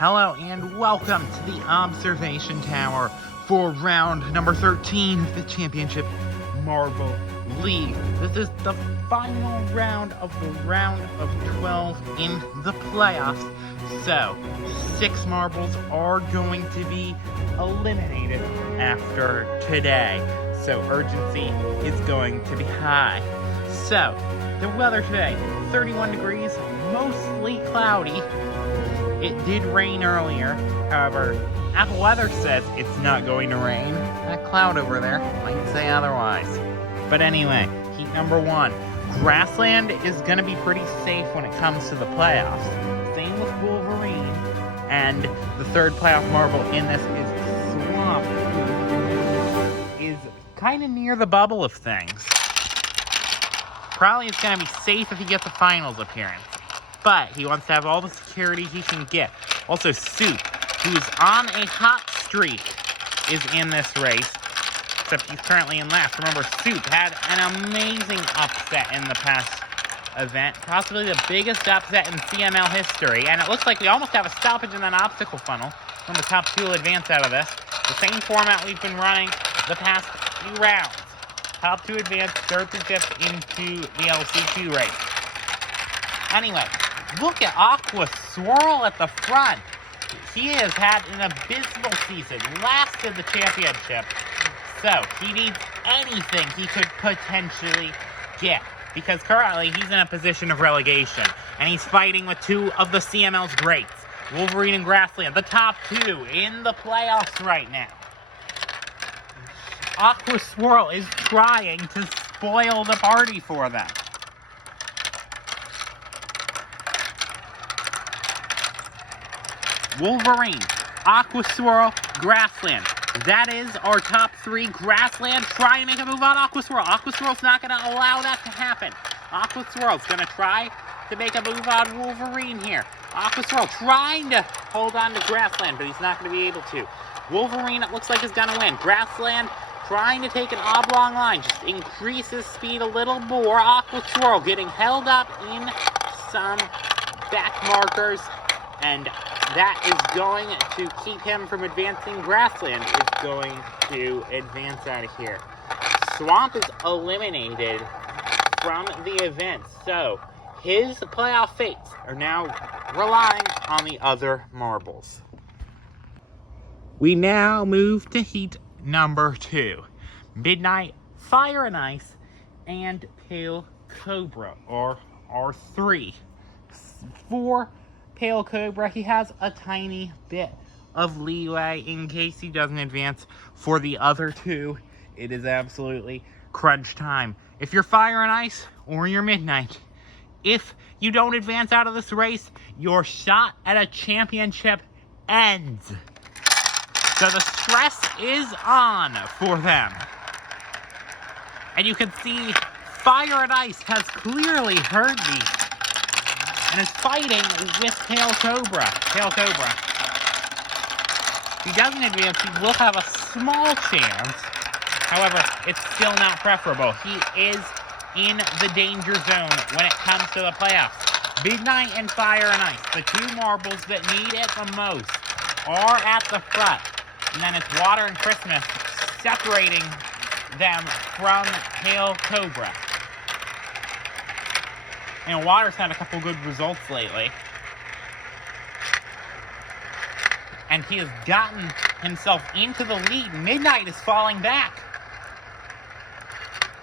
Hello and welcome to the observation tower for round number 13 of the Championship Marble League. This is the final round of the round of 12 in the playoffs. So, 6 marbles are going to be eliminated after today. So, urgency is going to be high. So, the weather today, 31 degrees, mostly cloudy. It did rain earlier, however, Apple Weather says it's not going to rain. That cloud over there might say otherwise. But anyway, heat number 1. Grassland is going to be pretty safe when it comes to the playoffs. Same with Wolverine. And the third playoff marble in this is Swamp, who is kind of near the bubble of things. Probably it's going to be safe if he gets a finals appearance. But he wants to have all the security he can get. Also, Soup, who's on a hot streak, is in this race. Except he's currently in last. Remember, Soup had an amazing upset in the past event. Possibly the biggest upset in CML history. And it looks like we almost have a stoppage in that obstacle funnel when the top 2 advance out of this. The same format we've been running the past few rounds. Top 2 advance, 3rd through 5th into the LC2 race. Anyway, look at Aqua Swirl at the front. He has had an abysmal season, last in the championship. So, he needs anything he could potentially get. Because currently, he's in a position of relegation. And he's fighting with 2 of the CML's greats. Wolverine and Grassland, the top 2 in the playoffs right now. Aqua Swirl is trying to spoil the party for them. Wolverine, Aqua Swirl, Grassland. That is our top 3. Grassland trying to make a move on Aqua Swirl. Aqua Swirl's not going to allow that to happen. Aqua Swirl's going to try to make a move on Wolverine here. Aqua Swirl trying to hold on to Grassland, but he's not going to be able to. Wolverine, it looks like, is going to win. Grassland trying to take an oblong line. Just increase his speed a little more. Aqua Swirl getting held up in some back markers. And that is going to keep him from advancing. Grassland is going to advance out of here. Swamp is eliminated from the event. So, his playoff fates are now relying on the other marbles. We now move to heat number 2. Midnight, Fire and Ice, and Pale Cobra, or R3. For Pale Cobra, he has a tiny bit of leeway in case he doesn't advance. For the other 2, it is absolutely crunch time. If you're Fire and Ice or you're Midnight, if you don't advance out of this race, your shot at a championship ends. So the stress is on for them. And you can see Fire and Ice has clearly heard these and is fighting with Pale Cobra. Pale Cobra. If he doesn't advance, he will have a small chance. However, it's still not preferable. He is in the danger zone when it comes to the playoffs. Midnight and Fire and Ice, the 2 marbles that need it the most, are at the front. And then it's Water and Christmas separating them from Pale Cobra. You know, Water's had a couple good results lately. And he has gotten himself into the lead. Midnight is falling back.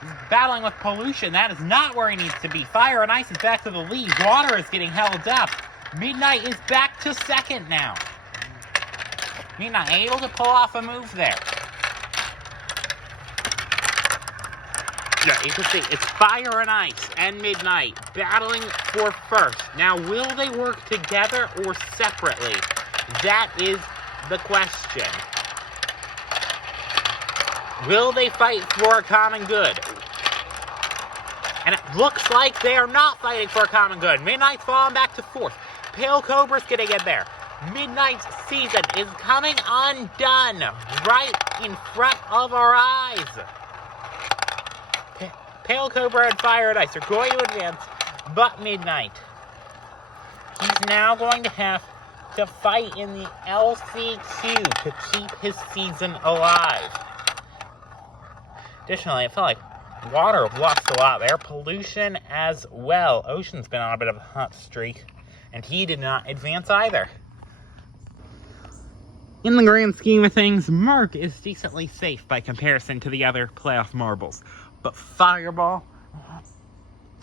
He's battling with pollution. That is not where he needs to be. Fire and Ice is back to the lead. Water is getting held up. Midnight is back to second now. Midnight able to pull off a move there. Yeah, you can see it's Fire and Ice and Midnight battling for first. Now, will they work together or separately? That is the question. Will they fight for a common good? And it looks like they are not fighting for a common good. Midnight's falling back to 4th. Pale Cobra's getting in there. Midnight's season is coming undone right in front of our eyes. Pale Cobra and Fire and Ice are going to advance, but Midnight. He's now going to have to fight in the LCQ to keep his season alive. Additionally, I feel like water lost a lot there. Pollution as well. Ocean's been on a bit of a hot streak, and he did not advance either. In the grand scheme of things, Mark is decently safe by comparison to the other playoff marbles. But Fireball,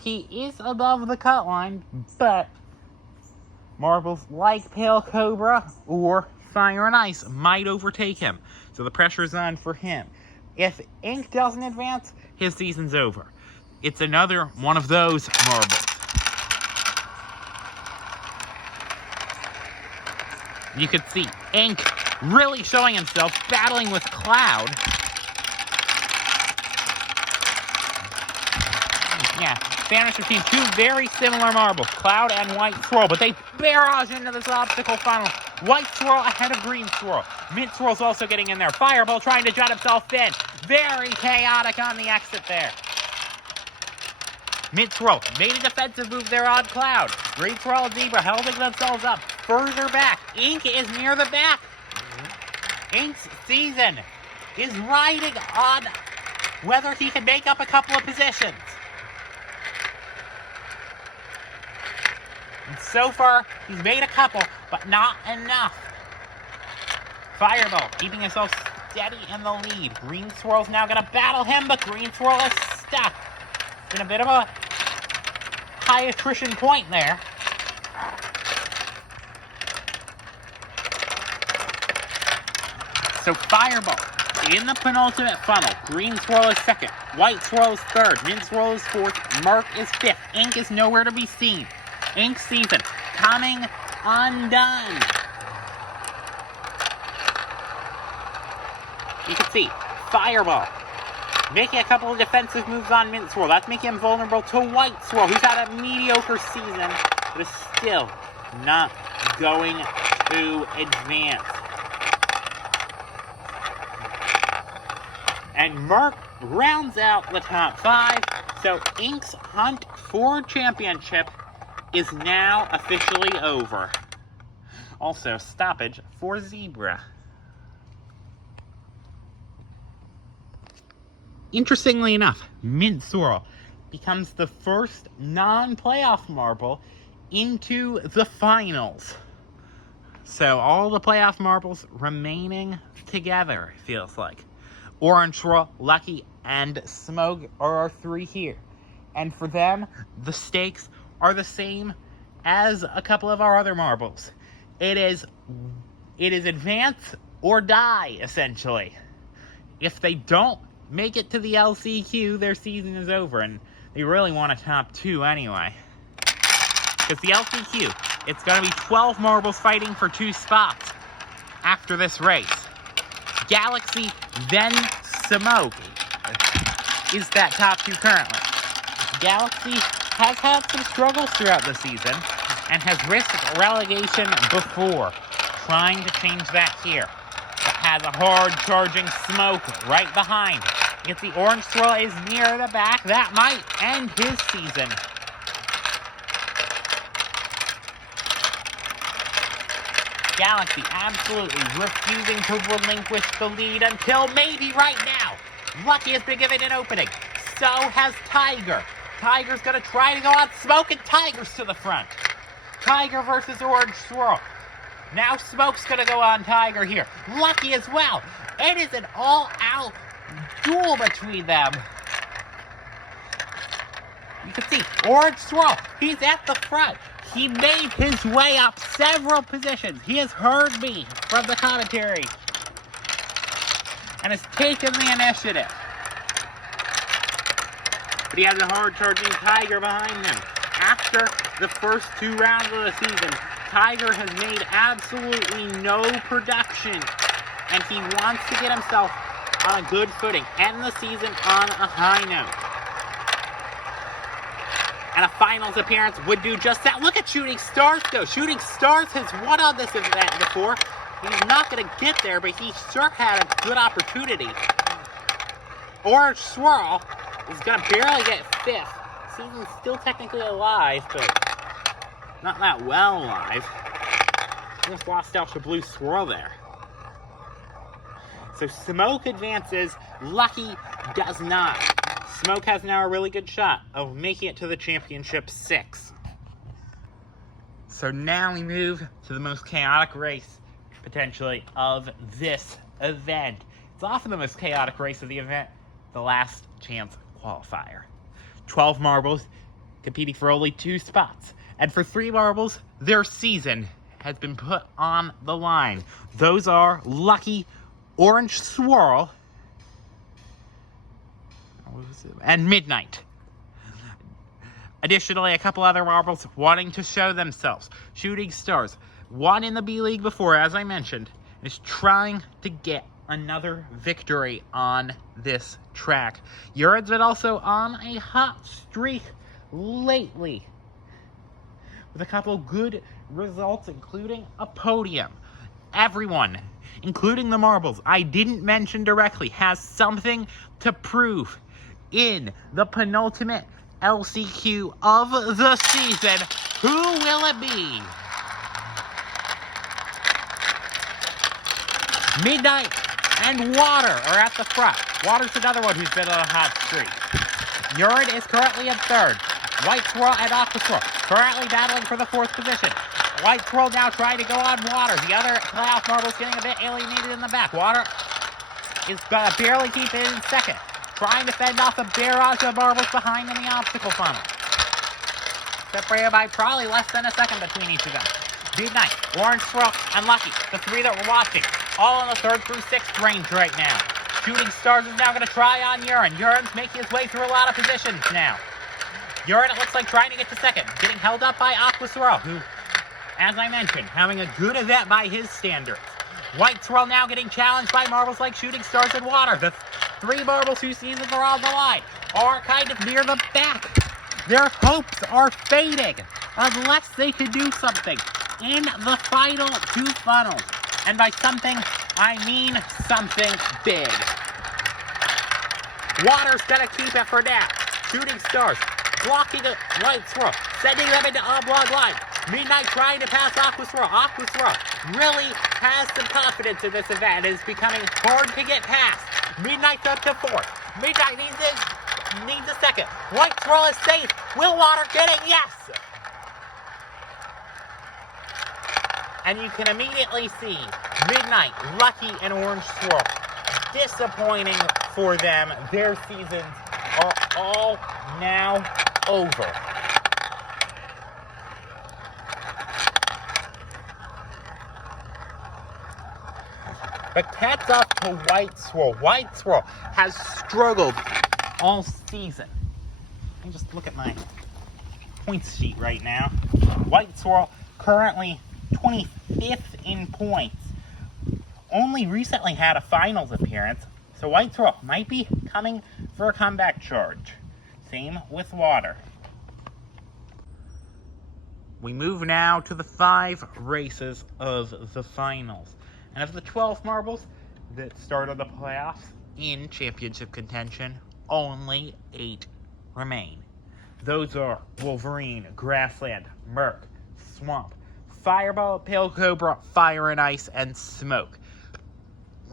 he is above the cut line, but marbles like Pale Cobra or Fire and Ice might overtake him. So the pressure's on for him. If Ink doesn't advance, his season's over. It's another one of those marbles. You could see Ink really showing himself, battling with Cloud. Yeah, Spanish between two very similar marbles, Cloud and White Swirl, but they barrage into this obstacle funnel. White Swirl ahead of Green Swirl. Mint Swirl's also getting in there. Fireball trying to jut himself in. Very chaotic on the exit there. Mint Swirl made a defensive move there on Cloud. Green Swirl and Zebra holding themselves up. Further back. Ink is near the back. Ink's season is riding on whether he can make up a couple of positions. And so far, he's made a couple, but not enough. Fireball keeping himself steady in the lead. Green Swirl's now going to battle him, but Green Swirl is stuck. In a bit of a high attrition point there. So Fireball in the penultimate funnel. Green Swirl is second. White Swirl is third. Mint Swirl is fourth. Mark is fifth. Ink is nowhere to be seen. Ink's season coming undone. You can see Fireball making a couple of defensive moves on Mint Swirl. That's making him vulnerable to White Swirl, who's had a mediocre season, but is still not going to advance. And Mark rounds out the top five, so Ink's hunt for championship is now officially over. Also, stoppage for Zebra. Interestingly enough, Mint Swirl becomes the first non-playoff marble into the finals. So all the playoff marbles remaining together, it feels like. Orange Swirl, Lucky, and Smoke are our three here. And for them, the stakes are the same as a couple of our other marbles. It is advance or die, essentially. If they don't make it to the LCQ, their season is over, and they really want a top two anyway. Because the LCQ, it's going to be 12 marbles fighting for 2 spots after this race. Galaxy, then Smoke is that top 2 currently. Galaxy has had some struggles throughout the season and has risked relegation before, trying to change that here. But has a hard-charging Smoke right behind. If the Orange Swirl is near the back, that might end his season. Galaxy absolutely refusing to relinquish the lead until maybe right now. Lucky has been given an opening. So has Tiger. Tiger's going to try to go on Smoke, and Tiger's to the front. Tiger versus Orange Swirl. Now Smoke's going to go on Tiger here. Lucky as well. It is an all-out duel between them. You can see Orange Swirl. He's at the front. He made his way up several positions. He has heard me from the commentary and has taken the initiative. But he has a hard-charging Tiger behind him. After the first 2 rounds of the season, Tiger has made absolutely no production, and he wants to get himself on a good footing, end the season on a high note. And a finals appearance would do just that. Look at Shooting Stars go. Shooting Stars has won on this event before. He's not going to get there, but he sure had a good opportunity. Orange Swirl is going to barely get 5th. Season's still technically alive, but not that well alive. Just lost out to Blue Swirl there. So Smoke advances, Lucky does not. Smoke has now a really good shot of making it to the championship 6. So now we move to the most chaotic race, potentially, of this event. It's often the most chaotic race of the event, the last chance qualifier. 12 marbles competing for only 2 spots. And for 3 marbles, their season has been put on the line. Those are Lucky, Orange Swirl, and Midnight. Additionally, a couple other marbles wanting to show themselves. Shooting Stars, won in the B-League before, as I mentioned, is trying to get another victory on this track. Urin's been also on a hot streak lately, with a couple good results, including a podium. Everyone, including the marbles I didn't mention directly, has something to prove in the penultimate LCQ of the season. Who will it be? Midnight and Water are at the front. Water's another one who's been on a hot streak. Urine is currently in 3rd. White Swirl and Aqua Swirl currently battling for the 4th position. White Swirl now trying to go on Water. The other playoff marbles getting a bit alienated in the back. Water is going to barely keep it in 2nd. Trying to fend off a barrage of marbles behind in the obstacle funnel. Separated by probably less than a second between each of them. Midnight, Orange Swirl, and Lucky, the 3 that we're watching, all in the 3rd through 6th range right now. Shooting Stars is now going to try on Urine. Urine's making his way through a lot of positions now. Urine, it looks like, trying to get to 2nd, getting held up by Aqua Swirl, who, as I mentioned, having a good event by his standards. White Swirl now getting challenged by marbles like Shooting Stars and Water. The 3 marbles whose seasons are on the line are kind of near the back. Their hopes are fading unless they can do something in the final 2 funnels. And by something, I mean something big. Water's gonna keep it for now. Shooting Stars blocking the White Swirl, sending them into oblong line. Midnight trying to pass Aqua Swirl. Aqua Swirl really has some confidence in this event. It is becoming hard to get past. Midnight's up to 4th. Midnight needs a 2nd. White Swirl is safe. Will Water get it? Yes! And you can immediately see Midnight, Lucky, and Orange Swirl. Disappointing for them. Their seasons are all now over. But hats off to White Swirl. White Swirl has struggled all season. Let me just look at my points sheet right now. White Swirl currently 25th in points. Only recently had a finals appearance, so White Swirl might be coming for a comeback charge. Same with Water. We move now to the 5 races of the finals. And of the 12 marbles that started the playoffs in championship contention, only 8 remain. Those are Wolverine, Grassland, Merc, Swamp, Fireball, Pale Cobra, Fire and Ice, and Smoke.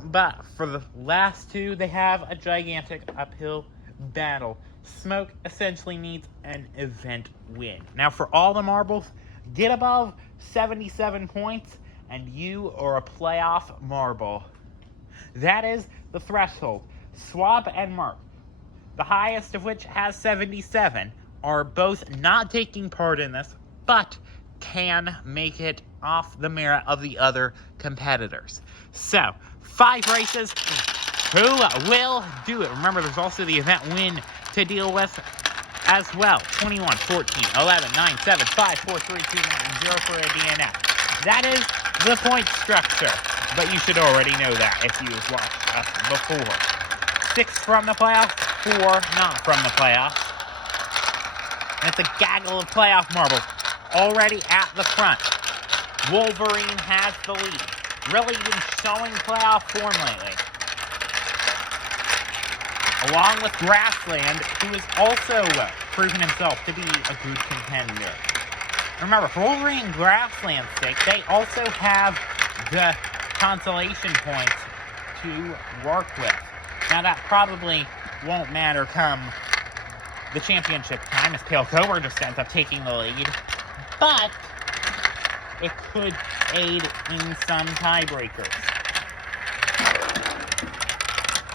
But for the last 2, they have a gigantic uphill battle. Smoke essentially needs an event win. Now for all the marbles, get above 77 points, and you are a playoff marble. That is the threshold. Swamp and Merc, the highest of which has 77, are both not taking part in this, but can make it off the merit of the other competitors. So, 5 races. Who will do it? Remember, there's also the event win to deal with as well. 21, 14, 11, 9, 7, 5, 4, 3, 2, 1, 0 for a DNF. That is the point structure, but you should already know that if you've watched us before. 6 from the playoffs, 4 not from the playoffs. And it's a gaggle of playoff marbles already at the front. Wolverine has the lead. Really been showing playoff form lately. Along with Grassland, who has also proven himself to be a good contender. remember, for Wolverine and Grassland's sake, they also have the consolation points to work with. Now, that probably won't matter come the championship time, as Pale Cobra just ends up taking the lead. But it could aid in some tiebreakers.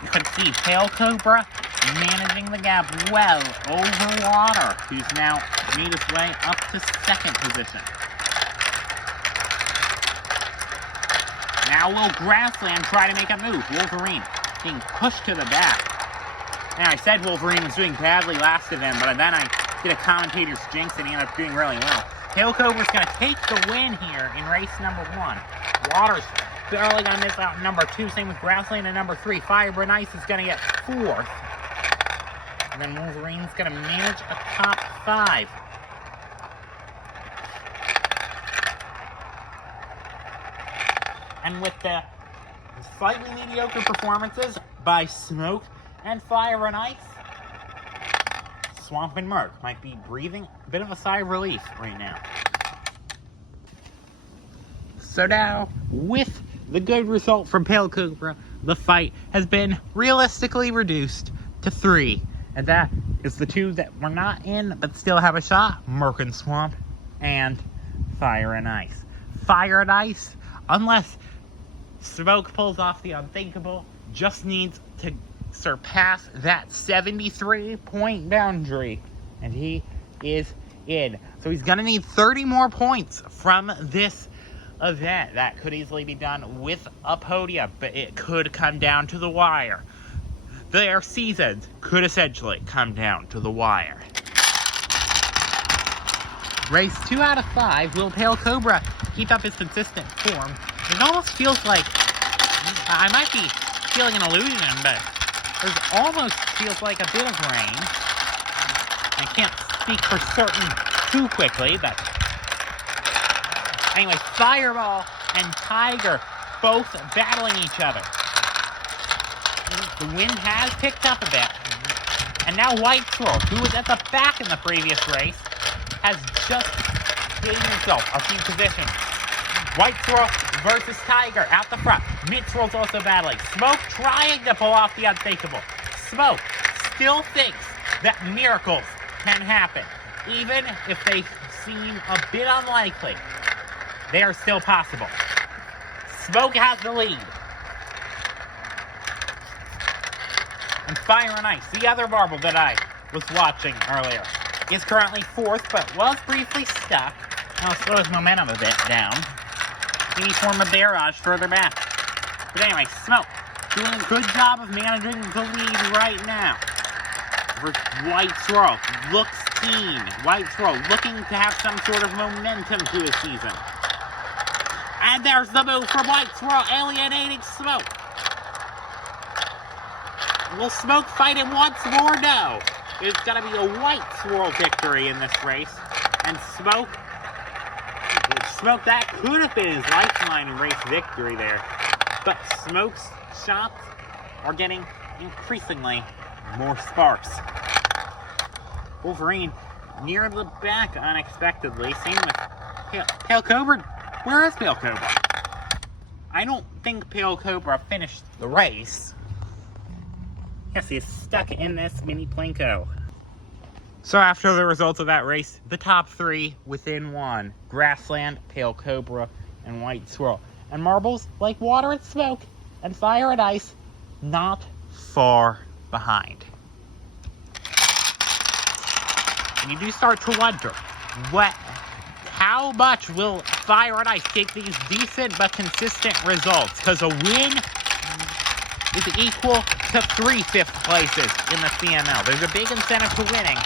You can see Pale Cobra managing the gap well over Water, who's now made his way up to second position. Now will Grassland try to make a move? Wolverine being pushed to the back. Now, I said Wolverine was doing badly last event, but then I did a commentator's jinx and he ended up doing really well. Pale Cobra's going to take the win here in race number 1. Water's barely going to miss out in number 2. Same with Grassland in number 3. Fire and Ice is going to get 4th. And then Wolverine's going to manage a top 5. And with the slightly mediocre performances by Smoke and Fire and Ice, Swamp and Merc might be breathing a bit of a sigh of relief right now. So now, with the good result from Pale Cobra, the fight has been realistically reduced to 3. And that is the 2 that were not in but still have a shot, Merc and Swamp, and Fire and Ice. Fire and Ice, unless Smoke pulls off the unthinkable, just needs to surpass that 73-point boundary, and he is in. So he's going to need 30 more points from this event. That could easily be done with a podium, but it could come down to the wire. Their seasons could essentially come down to the wire. Race 2 out of 5. Will Pale Cobra keep up his consistent form? It almost feels like, I might be feeling an illusion, but there's almost feels like a bit of rain. I can't speak for certain too quickly, but anyway, Fireball and Tiger both battling each other. The wind has picked up a bit. And now White Swirl, who was at the back in the previous race, has just gained himself a few positions. White Swirl versus Tiger out the front. Mid Swirl's also battling. Smoke trying to pull off the unthinkable. Smoke still thinks that miracles can happen. Even if they seem a bit unlikely, they are still possible. Smoke has the lead. And Fire and Ice, the other marble that I was watching earlier, is currently 4th, but was briefly stuck. Now slow his momentum a bit down. Maybe form a barrage further back. But anyway, Smoke doing a good job of managing the lead right now. White Swirl looks keen. White Swirl looking to have some sort of momentum to his season. And there's the move from White Swirl, alienating Smoke. Will Smoke fight him once more? No. It's going to be a White Swirl victory in this race. And Smoke, that could have been his lifeline in race victory there. But Smoke's shots are getting increasingly more sparse. Wolverine near the back unexpectedly. Same with Pale Cobra. Where is Pale Cobra? I don't think Pale Cobra finished the race. Yes, he is stuck in this mini Plinko. So after the results of that race, the top 3 within 1. Grassland, Pale Cobra, and White Swirl. And marbles like Water and Smoke and Fire and Ice not far behind. And you do start to wonder, how much will Fire and Ice take these decent but consistent results? Because a win is equal to 3 5th places in the CML. There's a big incentive to winning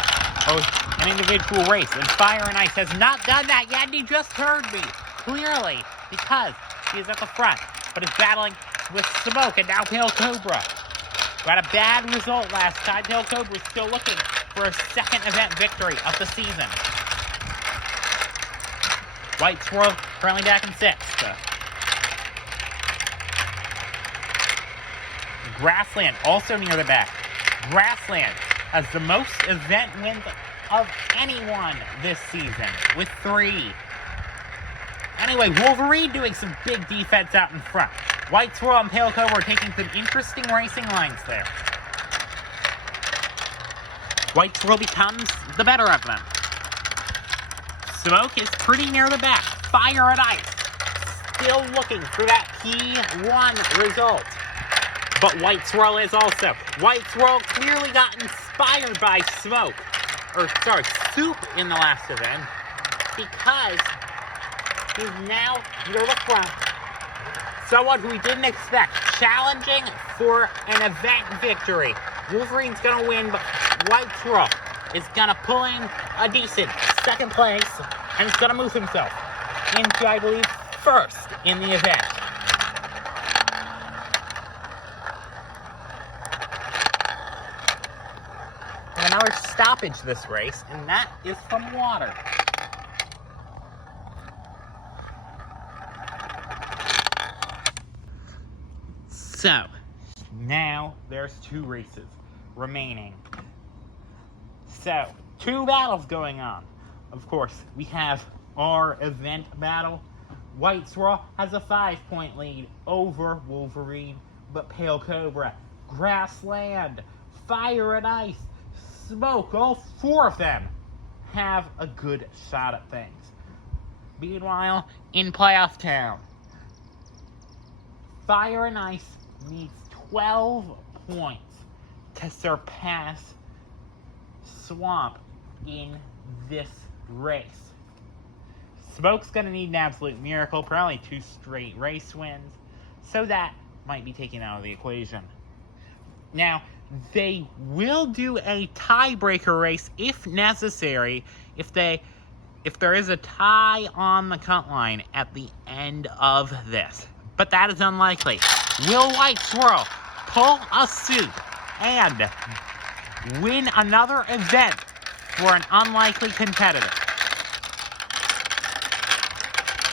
an individual race, and Fire and Ice has not done that yet, and he just heard me, clearly, because he is at the front, but is battling with Smoke, and now Pale Cobra. Got a bad result last time. Pale Cobra is still looking for a second event victory of the season. White Swirl currently back in 6th. Grassland also near the back. Grassland has the most event wins of anyone this season with 3. Anyway, Wolverine doing some big defense out in front. White Swirl and Pale Cobra are taking some interesting racing lines there. White Swirl becomes the better of them. Smoke is pretty near the back. Fire and Ice still looking for that P1 result. But White Swirl is also. White Swirl clearly got inspired by Soup in the last event, because he's now near the front. Someone who we didn't expect, challenging for an event victory. Wolverine's gonna win, but White Swirl is gonna pull in a decent second place, and he's gonna move himself into, I believe, first in the event. Another stoppage this race, and that is from water. So, now there's 2 races remaining. So, 2 battles going on. Of course, we have our event battle. White Swirl has a 5-point lead over Wolverine, but Pale Cobra, Grassland, Fire and Ice, Smoke, all 4 of them have a good shot at things. Meanwhile, in Playoff Town, Fire and Ice needs 12 points to surpass Swamp in this race. Smoke's gonna need an absolute miracle, probably 2 straight race wins, so that might be taken out of the equation. Now, they will do a tiebreaker race if necessary, if there is a tie on the cut line at the end of this. But that is unlikely. Will White Swirl pull a suit and win another event for an unlikely competitor?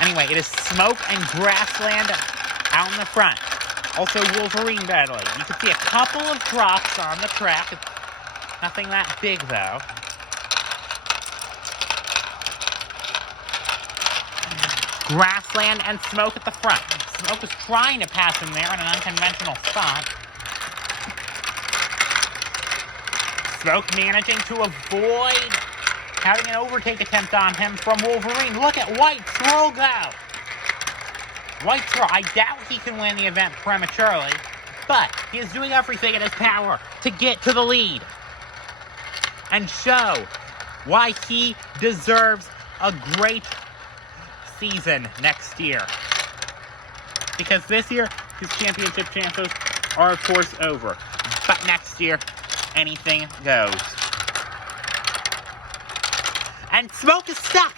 Anyway, it is Smoke and Grassland out in the front. Also, Wolverine battling. You can see a couple of drops on the track. It's nothing that big, though. Grassland and Smoke at the front. Smoke was trying to pass him there in an unconventional spot. Smoke managing to avoid having an overtake attempt on him from Wolverine. Look at White Swirl go! White Swirl, I doubt he can win the event prematurely, but he is doing everything in his power to get to the lead and show why he deserves a great season next year. Because this year, his championship chances are, of course, over. But next year, anything goes. And Smoke is stuck!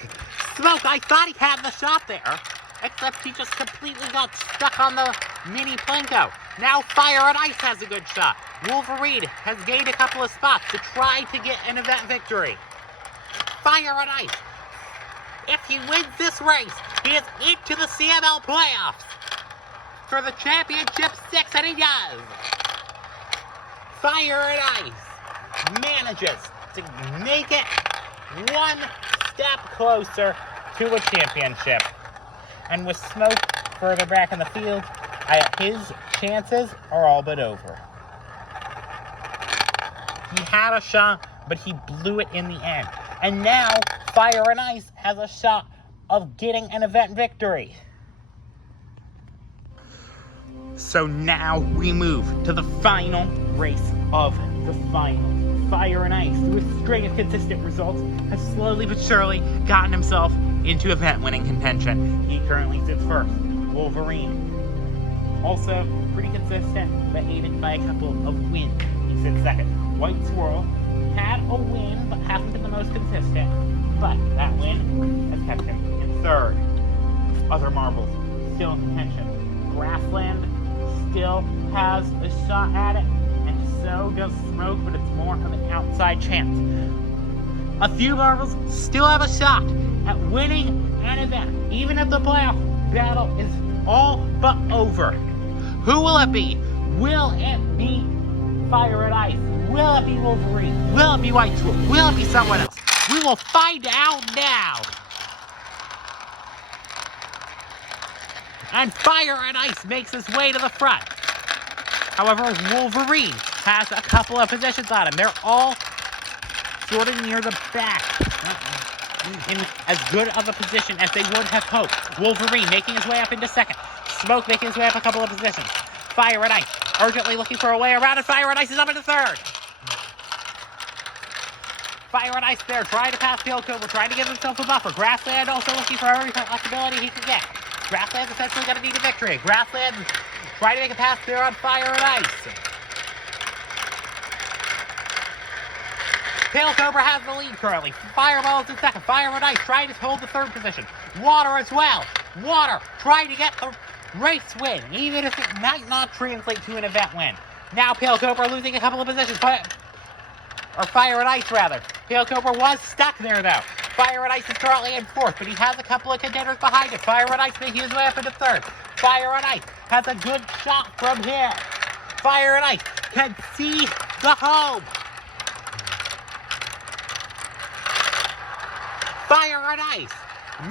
Smoke, I thought he had the shot there. Except he just completely got stuck on the mini Plinko. Now Fire and Ice has a good shot. Wolverine has gained a couple of spots to try to get an event victory. Fire and Ice, if he wins this race, he is into the CML playoffs for the Championship 6, and he does. Fire and Ice manages to make it one step closer to a championship. And with Smoke further back in the field, his chances are all but over. He had a shot, but he blew it in the end. And now, Fire and Ice has a shot of getting an event victory. So now we move to the final race of the finals. Fire and Ice, through a string of consistent results, has slowly but surely gotten himself into event-winning contention. He currently sits first. Wolverine, also pretty consistent, but aided by a couple of wins. He sits second. White Swirl had a win, but hasn't been the most consistent. But that win has kept him in third. Other marbles still in contention. Grassland still has a shot at it, and so does Smoke, but it's more of an outside chance. A few marbles still have a shot at winning an event, even if the playoff battle is all but over. Who will it be? Will it be Fire and Ice? Will it be Wolverine? Will it be White Swirl? Will it be someone else? We will find out now. And Fire and Ice makes his way to the front. However, Wolverine has a couple of positions on him. They're all sort of near the back. In as good of a position as they would have hoped. Wolverine making his way up into second. Smoke making his way up a couple of positions. Fire and Ice urgently looking for a way around, and Fire and Ice is up into third. Fire and Ice there trying to pass Field Cobra, trying to give himself a buffer. Grassland also looking for every possibility he can get. Grassland's essentially going to need a victory. Grassland trying to make a pass there on Fire and Ice. Pale Cobra has the lead currently. Fireball is in second. Fire and Ice trying to hold the third position. Water as well. Water trying to get the race win, even if it might not translate to an event win. Now Pale Cobra losing a couple of positions. Or Fire and Ice, rather. Pale Cobra was stuck there, though. Fire and Ice is currently in fourth, but he has a couple of contenders behind him. Fire and Ice making his way up into third. Fire and Ice has a good shot from here. Fire and Ice can see the home. Fire and Ice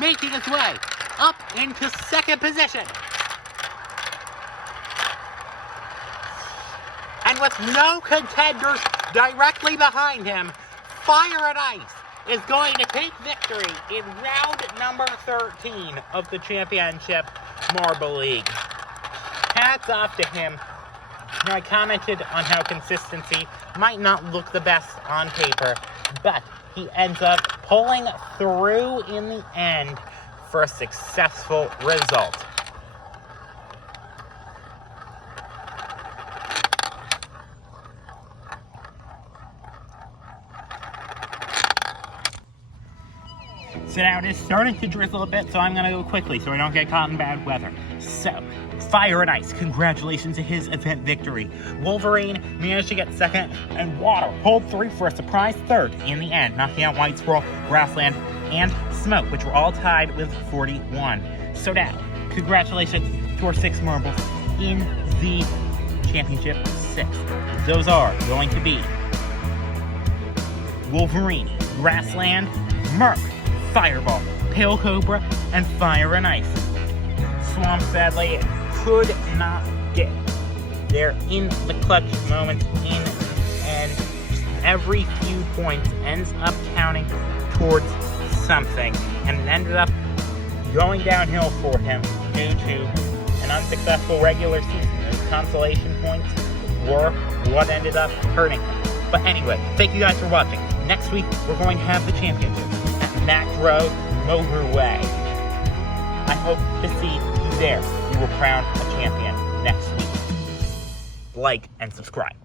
making its way up into second position. And with no contenders directly behind him, Fire and Ice is going to take victory in round number 13 of the Championship Marble League. Hats off to him. Now, I commented on how consistency might not look the best on paper, but he ends up pulling through in the end for a successful result. So now it is starting to drizzle a bit, so I'm going to go quickly so I don't get caught in bad weather. So, Fire and Ice, congratulations to his event victory. Wolverine managed to get second, and Water pulled through for a surprise third in the end, knocking out White Squirrel, Grassland, and Smoke, which were all tied with 41. So now, congratulations to our 6 marbles in the Championship 6. Those are going to be Wolverine, Grassland, Merc, Fireball, Pale Cobra, and Fire and Ice. Swamp, sadly, could not get there in the clutch moments in, and every few points ends up counting towards something, and it ended up going downhill for him due to an unsuccessful regular season. Those consolation points were what ended up hurting him. But anyway, thank you guys for watching. Next week, we're going to have the championship at Macro Motorway. I hope to see you there. We will crown a champion next week. Like and subscribe.